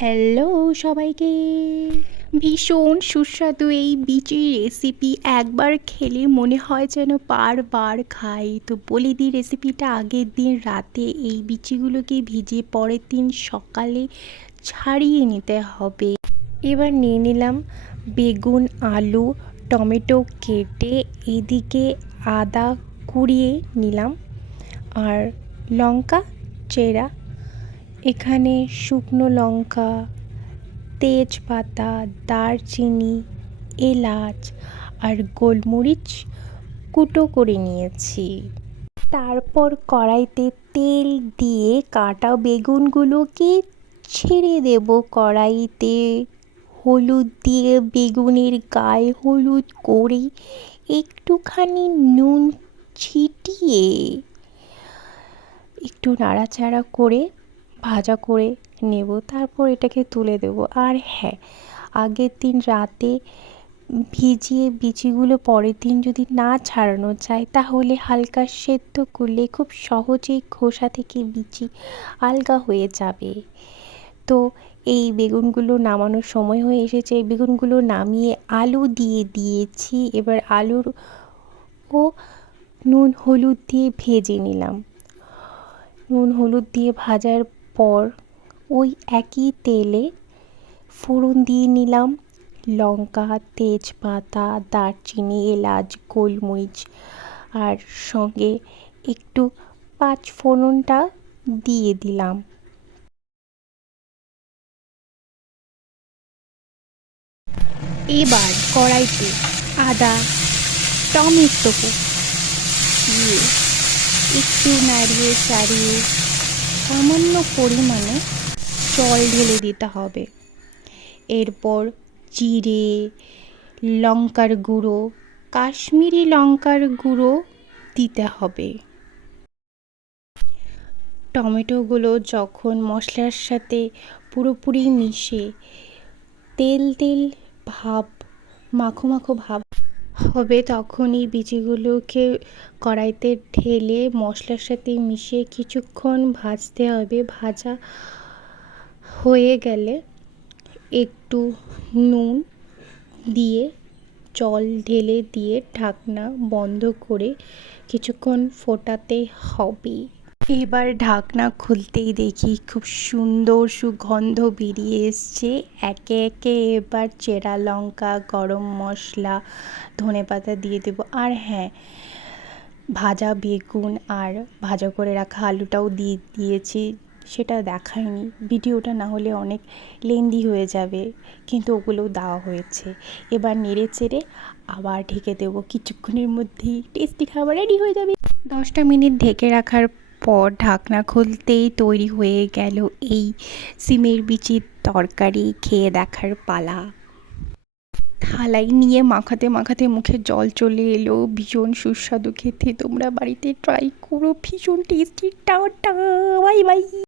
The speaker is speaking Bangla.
হ্যালো সবাইকে। ভীষণ সুস্বাদু এই বিচির রেসিপি একবার খেলে মনে হয় যেন বারবার খাই। তো বলে দিই রেসিপিটা, আগের দিন রাতে এই বিচিগুলোকে ভিজিয়ে পরের দিন সকালে ছাড়িয়ে নিতে হবে। এবার নিয়ে নিলাম বেগুন, আলু, টমেটো কেটে, এদিকে আদা কুড়িয়ে নিলাম আর লঙ্কা চেরা, এখানে শুকনো লঙ্কা, তেজপাতা, দারচিনি, এলাচ আর গোলমরিচ কুটো করে নিয়েছি। তারপর কড়াইতে তেল দিয়ে কাটা বেগুনগুলোকে ছেড়ে দেব কড়াইতে। হলুদ দিয়ে বেগুনের গায়ে হলুদ করে একটুখানি নুন ছিটিয়ে একটু নাড়াচাড়া করে ভাজা করে নেব। তারপর এটাকে তুলে দেব। আর হ্যাঁ, আগের দিন রাতে ভিজিয়ে বিচিগুলো পরের দিন যদি না ছাড়ানো যায় তাহলে হালকা সেদ্ধ করলে খুব সহজেই খোসা থেকে বিচি আলগা হয়ে যাবে। তো এই বেগুনগুলো নামানোর সময় হয়ে এসেছে। এই বেগুনগুলো নামিয়ে আলু দিয়ে দিয়েছি। এবার আলুর ও নুন হলুদ দিয়ে ভেজে নিলাম। নুন হলুদ দিয়ে ভাজার পর ওই একই তেলে ফোড়ন দিয়ে নিলাম লঙ্কা, তেজপাতা, দারচিনি, এলাচ, গোলমরিচ আর সঙ্গে একটু পাঁচ ফোড়নটা দিয়ে দিলাম। এবার কড়াইতে আদা, টমেটো দিয়ে একটু নাড়িয়ে চাড়িয়ে সামান্য পরিমাণে জল ঢেলে দিতে হবে। এরপর জিরে, লঙ্কার গুঁড়ো, কাশ্মীরি লঙ্কার গুঁড়ো দিতে হবে। টমেটোগুলো যখন মশলার সাথে পুরোপুরি মিশে তেল তেল ভাব, মাখো মাখো ভাব হবে, তখন এই বিচিগুলোকে কড়াইতে ঢেলে মশলার সাথে মিশিয়ে কিছুক্ষণ ভাজতে হবে। ভাজা হয়ে গেলে একটু নুন দিয়ে জল ঢেলে দিয়ে ঢাকনা বন্ধ করে কিছুক্ষণ ফোটাতে হবে। এবার ঢাকনা খুলতেই দেখি খুব সুন্দর সুগন্ধ বেরিয়ে এসছে। একে একে এবার চেরা লঙ্কা, গরম মশলা, ধনেপাতা দিয়ে দেবো। আর হ্যাঁ, ভাজা বেগুন আর ভাজা করে রাখা আলুটাও দিয়ে দিয়েছি, সেটা দেখাইনি। ভিডিওটা না হলে অনেক লেন্দি হয়ে যাবে, কিন্তু ওগুলোও দেওয়া হয়েছে। এবার নেড়ে চেড়ে আবার ঢেকে দেবো। কিছুক্ষণের মধ্যেই টেস্টি খাবার রেডি হয়ে যাবে। 10টা মিনিট ঢেকে রাখার পর ঢাকনা খুলতেই তৈরি হয়ে গেল এই সিমের বিচির তরকারি। খেয়ে দেখার পালা। থালায় নিয়ে মাখাতে মাখাতে মুখে জল চলে এলো। ভীষণ সুস্বাদু খেতে। তোমরা বাড়িতে ট্রাই করো, ভীষণ টেস্টি। Tata, bye bye.